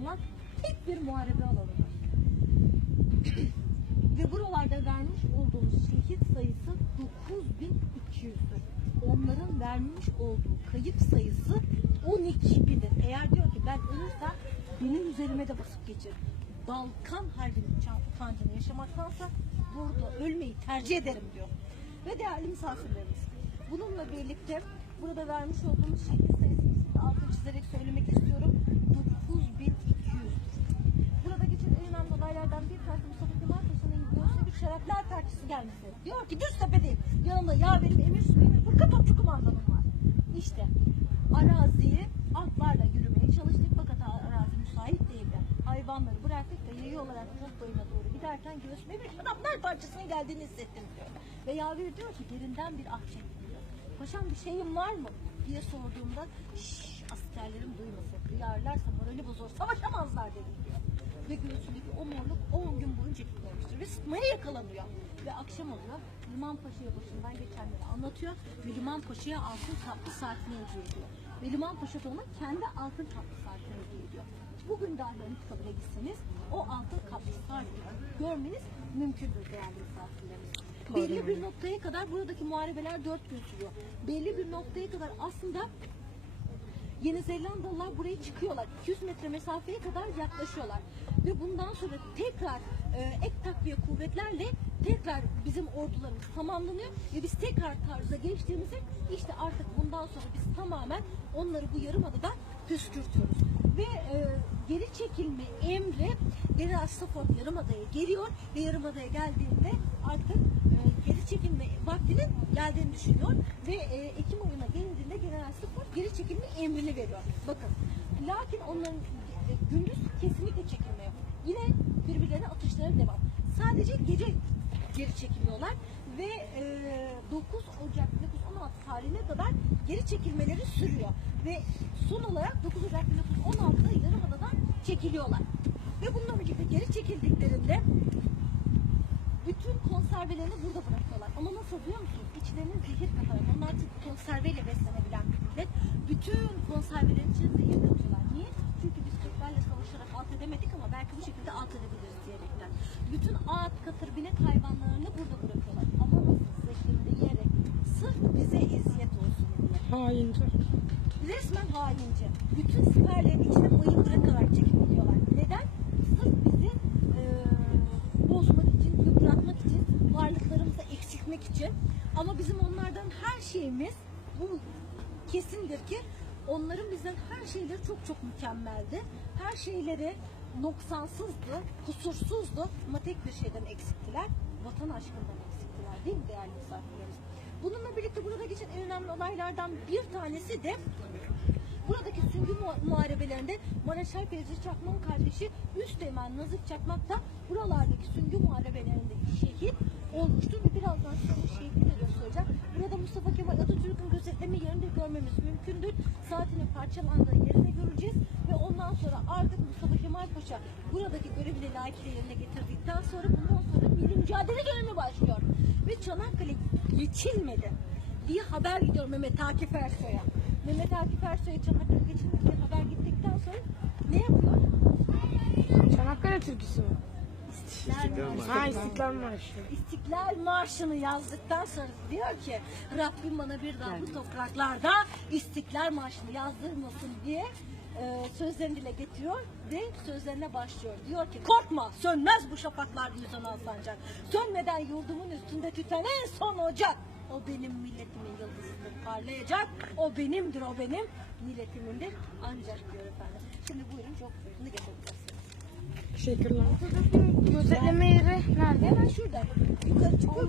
olunan tek bir muharebe alanı var. Ve buralarda vermiş olduğumuz şehit sayısı 9200'dür. Onların vermiş olduğu kayıp sayısı 12 bindir. Eğer diyor ki ben ölürsem benim üzerime de basıp geçir. Balkan Harbi'nin utancını yaşamaktansa burada ölmeyi tercih ederim diyor. Ve değerli misafirlerimiz. Bununla birlikte burada vermiş olduğumuz şehit sayısını altını çizerek söylemek istiyorum. 9200'dür. Burada geçen en önemli olaylardan bir tanesi Mustafa Kemal Paşa'nın göğsüne bir şerefler tartışısı gelmesi. Diyor ki Düztepe'deyim. Yanımda yaverim Emir Süleyman. Bu Kapatçı kumandanım var. İşte araziyi atlarla yürümeye çalıştık fakat arazi müsait değildi. Hayvanları bıraktık da yayı olarak çok boyuna doğru giderken göğsüme bir adamlar parçasının geldiğini hissettim diyor. Ve yaver diyor ki derinden bir ah diyor. Paşam bir şeyim var mı diye sorduğumda şşş askerlerim duymasın. Duyarlarsa morali bozulur. Savaşamazlar dedi diyor. Ve göğsündeki o morluk 10 gün boyunca gitmemiştir. Ve sıtmaya yakalanıyor. Ve akşam oluyor. Liman Paşa'ya başından geçenleri anlatıyor. Ve Liman Paşa'ya altın kaplı saatini hediye ediyor. Ve Liman Paşa da ona kendi altın kaplı saatini hediye ediyor. Bugün dahi Anıtkabir'e gitseniz o altın kaplı saati görmeniz mümkündür değerli misafirlerimiz. Belli bir noktaya kadar buradaki muharebeler 4 gün sürüyor. Belli bir noktaya kadar aslında Yeni Zelandalılar buraya çıkıyorlar. 200 metre mesafeye kadar yaklaşıyorlar. Ve bundan sonra tekrar e, ek takviye kuvvetlerle tekrar bizim ordularımız tamamlanıyor ve biz tekrar taarruza geçtiğimizde işte artık bundan sonra biz tamamen onları bu yarımadadan püskürtüyoruz. Ve e, geri çekilme emri General Stafford yarımadaya geliyor ve yarımadaya geldiğinde artık geri çekilme vaktinin geldiğini düşünüyor ve e, Ekim ayına gelindiğinde General Stafford geri çekilme emrini veriyor. Bakın lakin onların e, gündüz kesinlikle çekilme yok. Yine birbirlerine atışları devam. Sadece gece geri çekiliyorlar ve e, 9 Ocak 1916 tarihine kadar geri çekilmeleri sürüyor. Ve son olarak 9 Ocak 1916'da Yarımada'dan çekiliyorlar. Ve bununla birlikte geri çekildiklerinde konservelerini burada bırakıyorlar. Ama nasıl biliyor musunuz? İçlerine zehir katarak. Onlar çünkü konserveyle beslenebilen bir millet. Bütün konservelerin içine zehir katıyorlar. Niye? Çünkü biz Türklerle savaşarak alt edemedik ama belki bu şekilde alt edebiliriz diyerekten. Bütün ağaç, katır, binek hayvanlarını burada bırakıyorlar. Ama nasıl zehirli yiyerek sırf bize eziyet olsun diye Haince. resmen haince. Bütün siperlerin içine mayın bırakarak çekip gidiyorlar. Neden? Sırf bizi e, bozmak için, yıpratmak için, varlıklarımızı eksiltmek için. Ama bizim onlardan her şeyimiz bu kesindir ki onların bizden her şeyleri çok çok mükemmeldi. Her şeyleri noksansızdı, kusursuzdu ama tek bir şeyden eksiktiler. Vatan aşkından eksiktiler değil mi değerli misafirlerimiz? Bununla birlikte burada geçen en önemli olaylardan bir tanesi de buradaki süngü muha- muharebelerinde Mareşal Fevzi Çakmak'ın kardeşi Üsteğmen Nazif Çakmak da buralardaki süngü muharebelerinde şehit olmuştur ve birazdan size şehitli de göstereceğim. Burada Mustafa Kemal Atatürk'ün gözetleme yerini de görmemiz mümkündür. Saatinin parçalandığı yerini göreceğiz ve ondan sonra artık Mustafa Kemal Paşa buradaki görevini layıkıyla yerine getirdikten sonra bundan sonra milli mücadele dönemi başlıyor. Ve Çanakkale geçilmedi diye haber gidiyor Mehmet Akif Ersoy'a. Mehmet Akif Ersoy'a Çanakkale geçilmedi diye haber gittikten sonra ne yapıyor? Çanakkale türküsü mü? İstiklal Marşı. Ha İstiklal Marşı. İstiklal Marşı'nı yazdıktan sonra diyor ki Rabbim bana bir daha bu topraklarda İstiklal Marşı'nı yazdırmasın diye e, sözlerini dile getiriyor ve sözlerine başlıyor. Diyor ki korkma sönmez bu şafaklar yüzden sancak. Sönmeden yurdumun üstünde tüten en son ocak. O benim milletimin yıldızıdır parlayacak. O benimdir o benim milletimindir ancak diyor efendim. Şimdi buyurun çok buyurun geçebilirsiniz. Teşekkürler. Gözetleme yeri nerede? Hemen şurada. Yukarı çıkıyor?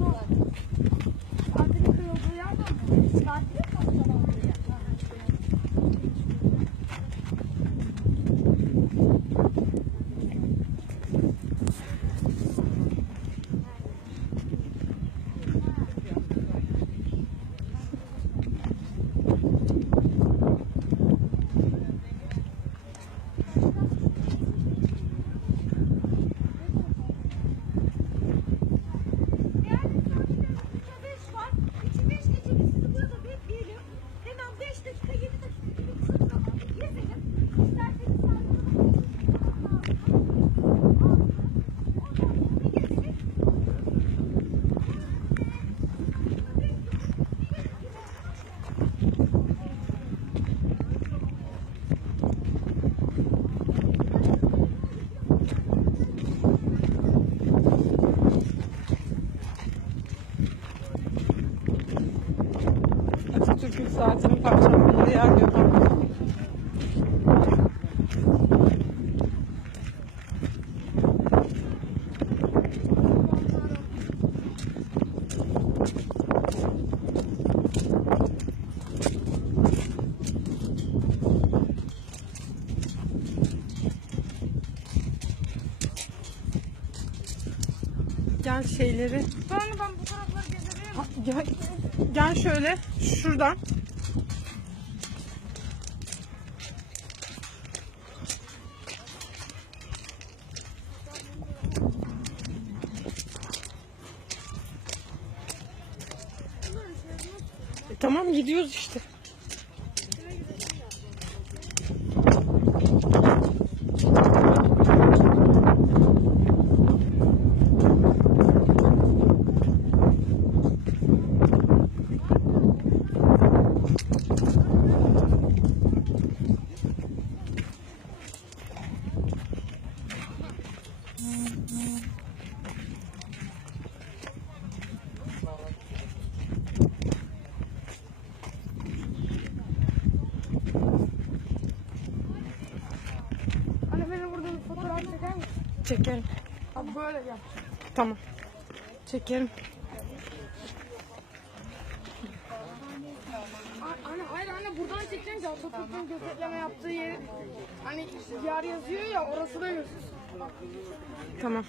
Adını kırıldığı yerden mi? Saatini kalacağım Gel şeyleri. Ben ben bu tarafları gezebilirim. Gel, gel şöyle şuradan. Tamam gidiyoruz işte. Hani beni burada bir fotoğraf çeker misin? Çekerim. Abi böyle yap. Tamam. Çekerim. A- Hani hayır anne buradan çekeceğim ki Atatürk'ün gözetleme yaptığı yer hani yer yazıyor ya orası da gözüksün. Tamam.